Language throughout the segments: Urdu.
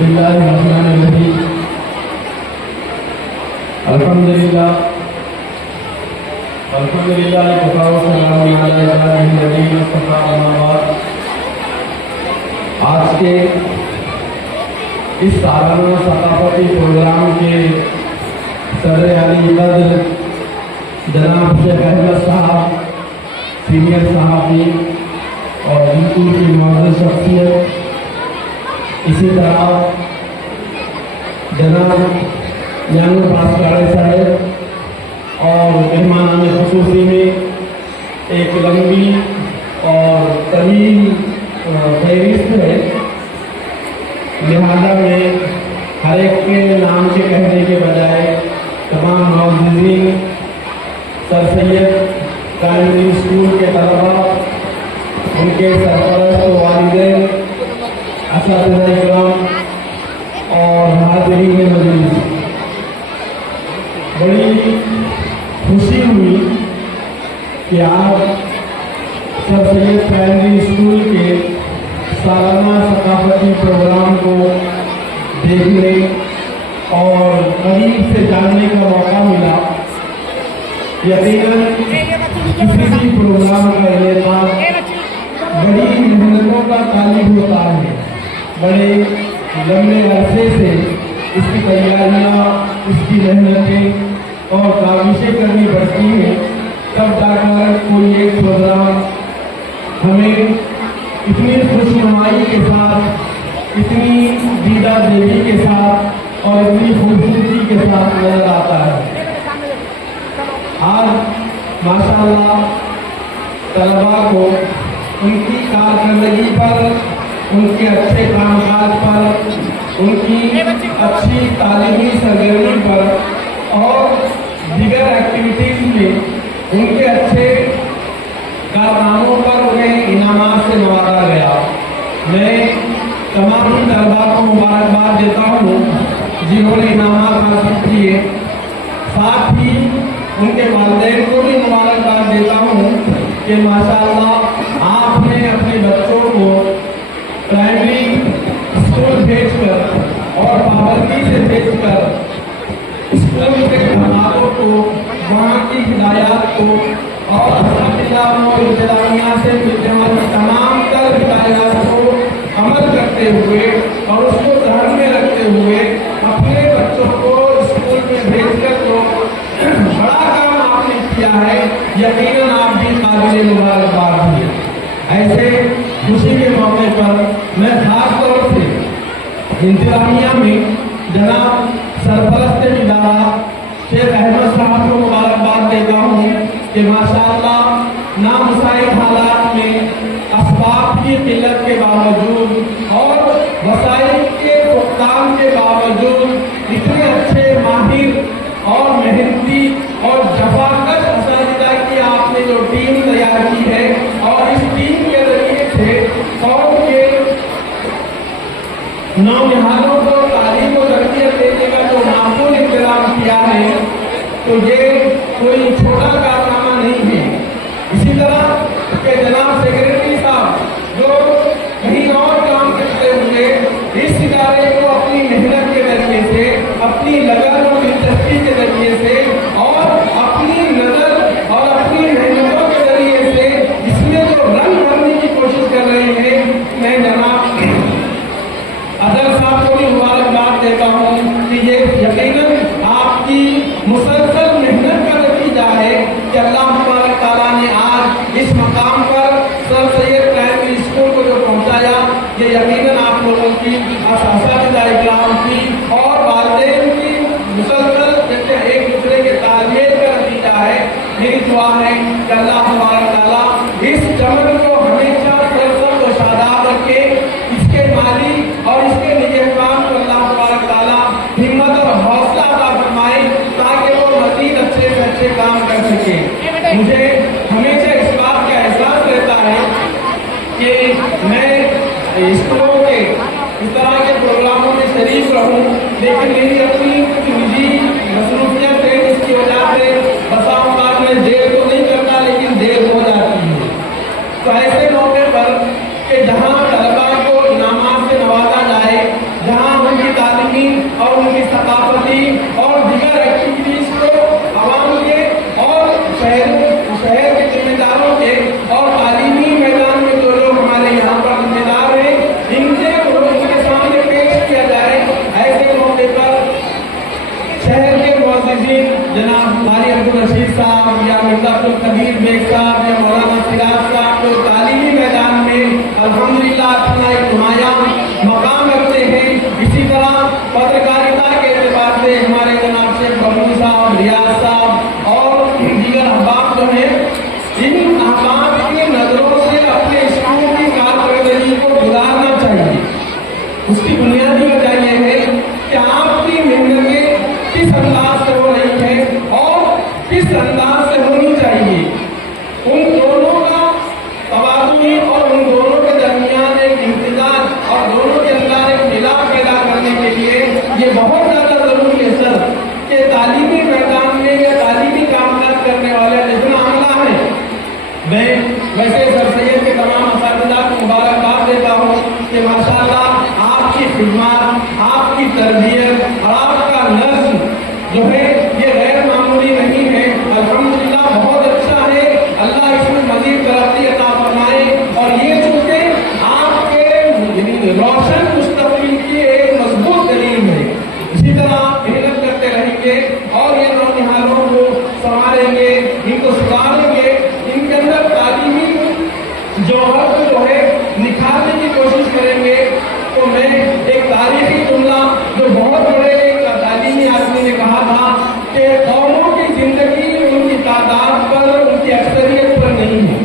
بسم اللہ الرحمن الرحیم الحمدللہ کفا والسلام علی عبادہ الذین اصطفیٰ اما بعد۔ آج کے اس سالانہ ثقافتی پروگرام کے صدر علی قدر جناب شیخ احمد صاحب سینئر صحافی اور یوٹیوب کی معزز شخصیت، اسی طرح جناب یانو پاسکاڑے صاحب اور مہمانان خصوصی میں ایک لمبی اور طویل فہرست ہے، لہذا میں ہر ایک کے نام کے کہنے کے بجائے تمام معززین، سر سید پرائمری اسکول کے طلباء، ان کے سرپرست والدین، اساتذہ اکرام اور حاضرین مجلس، بڑی خوشی ہوئی کہ آپ سر سید پرائمری اسکول کے سالانہ ثقافتی پروگرام کو دیکھنے اور قریب سے جاننے کا موقع ملا۔ یقیناً کسی بھی پروگرام کا انعقاد بڑی محنتوں کا طالب ہوتا ہے، بڑے لمبے عرصے سے اس کی تیاریاں، اس کی محنتیں اور کاوشیں کرنی پڑتی ہیں، تب جا کر کوئی ایک پروگرام ہمیں اتنی خوشنمائی کے ساتھ، اتنی دیدہ دیوی کے ساتھ اور اتنی خوبصورتی کے ساتھ نظر آتا ہے۔ آج ماشاءاللہ طلباء کو ان کی کارکردگی پر، ان کے اچھے کام کاج پر، ان کی اچھی تعلیمی سرگرمی پر اور دیگر ایکٹیویٹیز میں ان کے اچھے کارناموں پر انہیں انعامات سے نوازا گیا۔ میں تمام طلباء کو مبارکباد دیتا ہوں جنہوں نے انعامات حاصل کیے، ساتھ ہی ان کے والدین کو بھی مبارکباد دیتا ہوں کہ ماشاءاللہ آپ نے اپنے بچوں کو پرائمری اسکول بھیج کر اور پابندی سے بھیج کر اسکول کے حالات کو، وہاں کی ہدایات کو اور اساتذہ اور انتظامیہ سے ملنے والی تمام تر ہدایات کو عمل کرتے ہوئے اور اس کو ذہن میں رکھتے ہوئے اپنے بچوں کو اسکول میں بھیج کر تو بڑا کام آپ نے کیا ہے۔ یقیناً آپ بھی قابل مبارکباد ہیں۔ ایسے خوشی کے موقع پر میں خاص طور سے انتظامیہ میں جناب سرپرست ادارہ شیخ احمد صاحب کو مبارکباد دیتا ہوں کہ ماشاءاللہ نامساعد حالات میں اسباب کی قلت کے باوجود اور وسائل کے فقدان کے باوجود اتنے اچھے ماہر اور محنتی اور جفاکش اساتذہ کی آپ نے جو ٹیم تیار کی ہے اور اس ٹیم کے ذریعے سے قوم کے نونہالوں کو تعلیم و تربیت دینے کا جو معقول انتظام کیا ہے، تو یہ کوئی چھوٹا کارنامہ نہیں ہے۔ اسی طرح کہ جناب سیکریٹری صاحب جو کہیں اور کام کرتے ہوئے اس ادارے کو اپنی محنت کے ذریعے سے، اپنی لگن اور دلچسپی کے ذریعے سے اور اپنی نظر اور اپنی محنتوں کے ذریعے سے اس میں جو رنگ بھرنے کی کوشش کر رہے ہیں، میں جناب اظہر صاحب کو بھی مبارکباد دیتا ہوں کہ یہ یقیناً آپ کی مسلسل محنت کا نتیجہ ہے کہ اللہ تبارک تعالیٰ نے آج اس مقام پر سر سید پرائمری اسکول کو جو پہنچایا، یہ یقیناً آپ لوگوں کی، اساتذہ اکرام کی اور والدین کی مسلسل ایک دوسرے کے تعلیم کا نتیجہ ہے۔ میری دعا ہے کہ اللہ تبارک تعالیٰ اس چمن کو ہمیشہ سرسبز و شاداب رکھے، اس کے مالی اور اس کے نگہبان کو اللہ تبارک تعالیٰ ہمت اور حوصلہ عطا فرمائے تاکہ وہ مزید اچھے سے اچھے کام کر سکے۔ مجھے ہمیشہ اس بات کا احساس رہتا ہے کہ میں اسکولوں کے اس طرح کے پروگراموں میں شریک رہوں، لیکن میری اپنی کچھ نجی مصروفیت ہے جس کی وجہ سے بسا اوقات میں دیر تو نہیں کرتا لیکن دیر ہو جاتی ہے۔ تو ایسے موقع پر کہ جہاں طلباء کو انعامات سے نوازا جائے، جہاں ان یہ بہت زیادہ ضروری ہے سر کہ تعلیمی میدان میں یا تعلیمی کامکاج کرنے والے جتنا عملہ ہے، میں ویسے سر سید کے تمام اساتذہ کو مبارکباد دیتا ہوں کہ ماشاءاللہ آپ کی خدمات، آپ کی تربیت اور آپ کا نظم جو ہے یہ غیر معمولی نہیں ہے، الحمدللہ بہت اچھا ہے، اللہ اس میں مزید ترقی عطا فرمائے، اور یہ چونکہ آپ کے روشن مستقبل کی ایک مضبوط دلیل ہے۔ اسی طرح آپ محنت کرتے رہیں گے اور یہ نونہالوں کو سنواریں گے، ان کو سدھاریں گے، ان کے اندر تعلیمی جوہر کو جو ہے نکھارنے کی کوشش کریں گے۔ تو میں ایک تاریخی جملہ جو بہت بڑے ایک تعلیمی آدمی نے کہا تھا کہ قوموں کی زندگی ان کی تعداد پر، ان کی اکثریت پر نہیں ہے،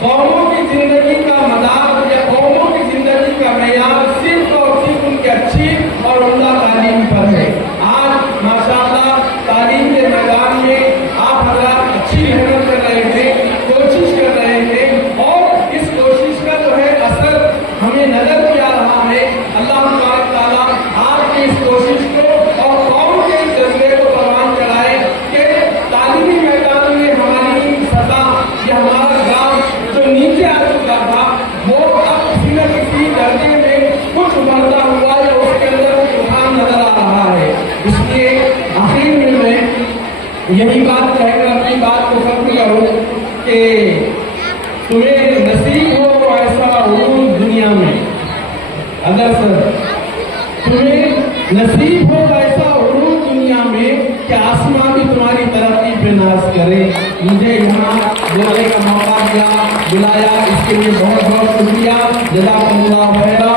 قوموں کی زندگی کا مدار یا قوموں کی زندگی کا معیار صرف اور صرف ان کی اچھی اور عمدہ تعلیم پر ہے۔ آج ماشاءاللہ تعلیم کے میدان میں آپ حضرات اچھی محنت کر رہے ہیں، کوشش کر رہے ہیں، اور اس کوشش کا جو ہے اثر ہمیں نظر بھی آ رہا ہے۔ اللہ تبارک تعالیٰ آپ کی اس کوشش کو اور قوم کے اس جذبے کو پروان چڑھائے کہ تعلیمی میدان میں ہماری سطح یا ہمارا گرام جو نیچے آ چکا تھا وہ اب کسی نہ کسی درجے میں کچھ ابھرتا ہوا یا اس کے اندر کچھ ابھار نظر آ رہا ہے۔ اس لیے آخر میں یہی بات کہہ کر اپنی بات کو ختم کروں کہ تمہیں نصیب ہو ایسا عروج دنیا میں، اگر سر تمہیں نصیب ہو ایسا عروج دنیا میں کہ آسمان بھی تمہاری ترقی پہ ناز کرے۔ مجھے یہاں بولنے کا موقع دیا، بلایا، اس کے لیے بہت بہت شکریہ۔ جزاکم اللہ خیرا۔